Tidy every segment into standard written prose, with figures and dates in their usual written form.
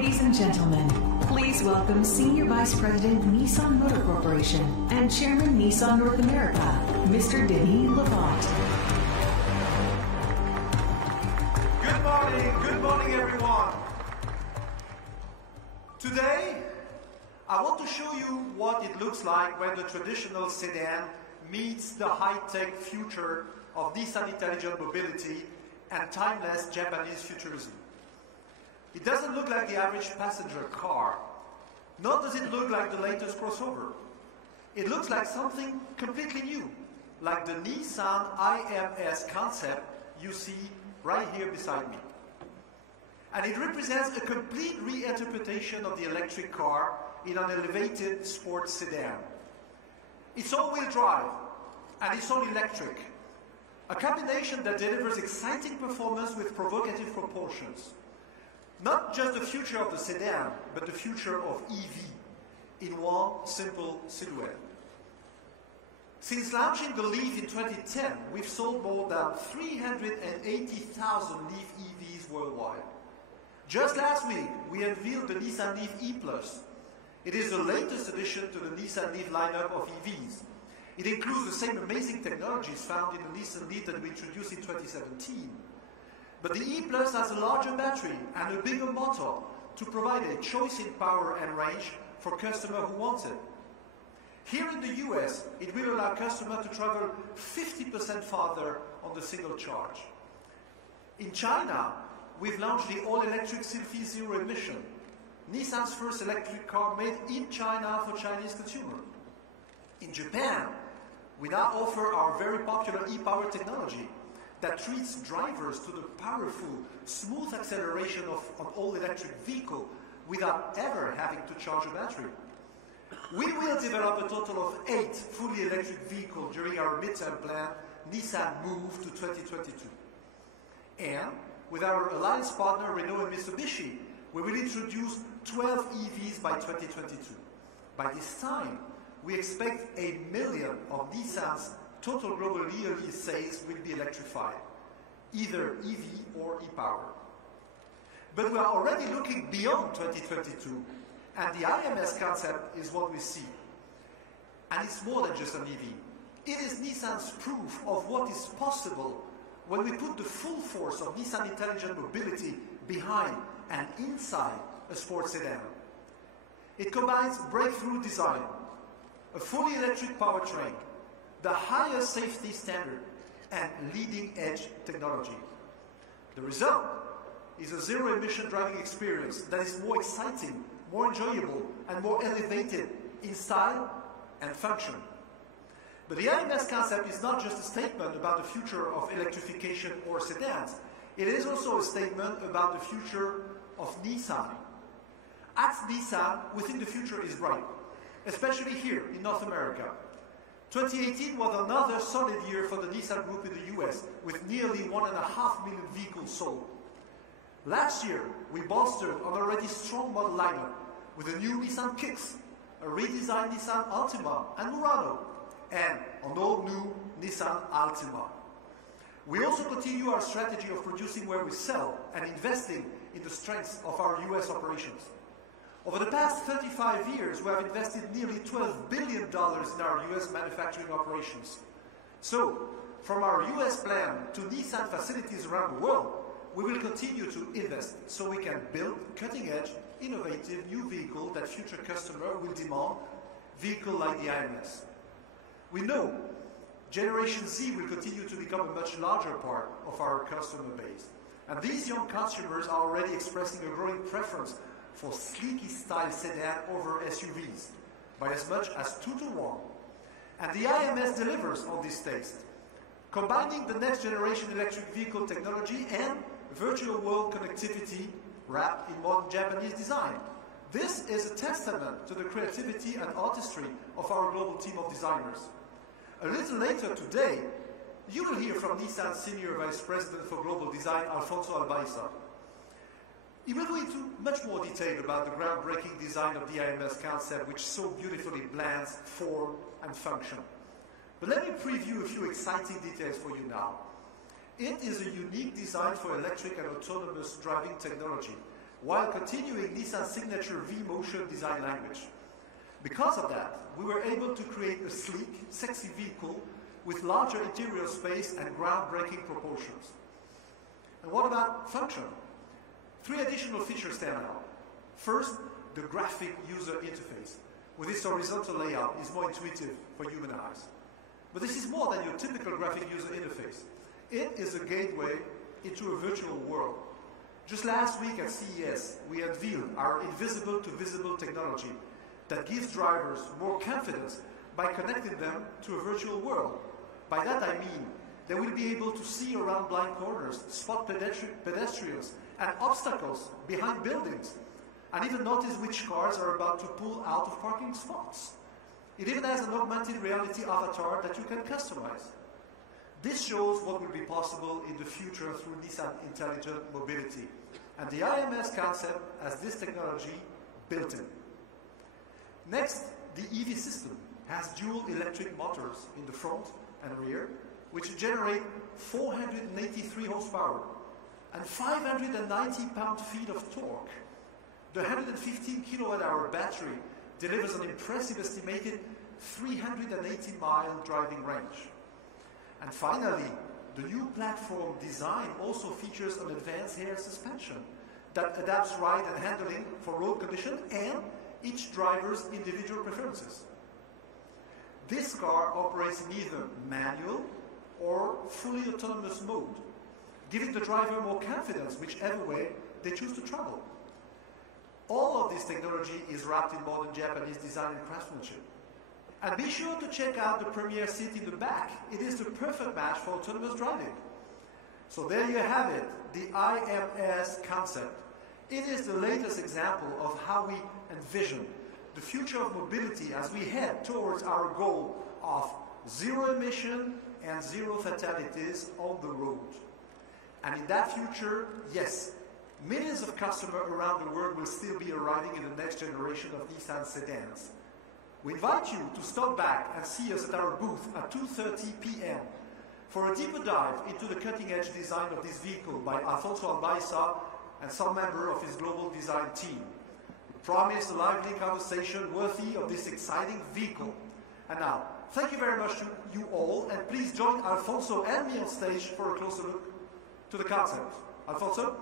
Ladies and gentlemen, please welcome Senior Vice President, Nissan Motor Corporation and Chairman Nissan North America, Mr. Denis Lavant. Good morning everyone. Today, I want to show you what it looks like when the traditional sedan meets the high-tech future of Nissan intelligent mobility and timeless Japanese futurism. It doesn't look like the average passenger car, nor does it look like the latest crossover. It looks like something completely new, like the Nissan IMS concept you see right here beside me. And it represents a complete reinterpretation of the electric car in an elevated sports sedan. It's all-wheel drive, and it's all electric. A combination that delivers exciting performance with provocative proportions. Not just the future of the sedan, but the future of EV in one simple silhouette. Since launching the Leaf in 2010, we've sold more than 380,000 Leaf EVs worldwide. Just last week, we unveiled the Nissan Leaf E+. It is the latest addition to the Nissan Leaf lineup of EVs. It includes the same amazing technologies found in the Nissan Leaf that we introduced in 2017. But the E+ has a larger battery and a bigger motor to provide a choice in power and range for customers who want it. Here in the US, it will allow customers to travel 50% farther on the single charge. In China, we've launched the all-electric Sylphy Zero Emission, Nissan's first electric car made in China for Chinese consumers. In Japan, we now offer our very popular e-Power technology that treats drivers to the powerful, smooth acceleration of an all-electric vehicle without ever having to charge a battery. We will develop a total of 8 fully electric vehicles during our midterm plan, Nissan Move to 2022. And with our alliance partner Renault and Mitsubishi, we will introduce 12 EVs by 2022. By this time, we expect 1 million of Nissan's total global yearly sales will be electrified, either EV or e-Power. But we are already looking beyond 2022, and the IMS concept is what we see. And it's more than just an EV. It is Nissan's proof of what is possible when we put the full force of Nissan intelligent mobility behind and inside a sports sedan. It combines breakthrough design, a fully electric powertrain, the highest safety standard, and leading-edge technology. The result is a zero-emission driving experience that is more exciting, more enjoyable, and more elevated in style and function. But the IMS concept is not just a statement about the future of electrification or sedans. It is also a statement about the future of Nissan. At Nissan, we think the future is bright, especially here in North America. 2018 was another solid year for the Nissan Group in the US, with nearly 1.5 million vehicles sold. Last year, we bolstered an already strong model lineup with a new Nissan Kicks, a redesigned Nissan Altima and Murano, and an all-new Nissan Altima. We also continue our strategy of producing where we sell and investing in the strengths of our US operations. Over the past 35 years, we have invested nearly $12 billion in our US manufacturing operations. So, from our US plant to Nissan facilities around the world, we will continue to invest so we can build cutting-edge, innovative new vehicles that future customers will demand, vehicles like the IMS. We know Generation Z will continue to become a much larger part of our customer base. And these young consumers are already expressing a growing preference for sleeky style sedan over SUVs, by as much as 2-to-1. And the IMS delivers on this taste, combining the next generation electric vehicle technology and virtual world connectivity wrapped in modern Japanese design. This is a testament to the creativity and artistry of our global team of designers. A little later today, you will hear from Nissan's Senior Vice President for Global Design, Alfonso Albaiza. He will go into much more detail about the groundbreaking design of the IMS concept, which so beautifully blends form and function. But let me preview a few exciting details for you now. It is a unique design for electric and autonomous driving technology while continuing Nissan's signature V-Motion design language. Because of that, we were able to create a sleek, sexy vehicle with larger interior space and groundbreaking proportions. And what about function? 3 additional features stand out. First, the graphic user interface, with its horizontal layout, is more intuitive for human eyes. But this is more than your typical graphic user interface. It is a gateway into a virtual world. Just last week at CES, we unveiled our invisible to visible technology that gives drivers more confidence by connecting them to a virtual world. By that I mean, they will be able to see around blind corners, spot pedestrians and obstacles behind buildings, and even notice which cars are about to pull out of parking spots. It even has an augmented reality avatar that you can customize. This shows what will be possible in the future through Nissan Intelligent Mobility, and the IMS concept has this technology built in. Next, the EV system has dual electric motors in the front and rear, which generate 483 horsepower and 590 pound-feet of torque. The 115 kilowatt-hour battery delivers an impressive estimated 380-mile driving range. And finally, the new platform design also features an advanced air suspension that adapts ride and handling for road conditions and each driver's individual preferences. This car operates in either manual or fully autonomous mode, giving the driver more confidence whichever way they choose to travel. All of this technology is wrapped in modern Japanese design and craftsmanship. And be sure to check out the premier seat in the back. It is the perfect match for autonomous driving. So there you have it, the IMS concept. It is the latest example of how we envision the future of mobility as we head towards our goal of zero emission and zero fatalities on the road. And in that future, yes, millions of customers around the world will still be arriving in the next generation of Nissan sedans. We invite you to stop back and see us at our booth at 2:30 p.m. for a deeper dive into the cutting-edge design of this vehicle by Alfonso Albaiza and some member of his global design team. We promise a lively conversation worthy of this exciting vehicle. And now, thank you very much to you all, and please join Alfonso and me on stage for a closer look to the concept. Alfonso?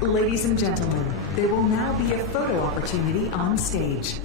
Ladies and gentlemen, there will now be a photo opportunity on stage.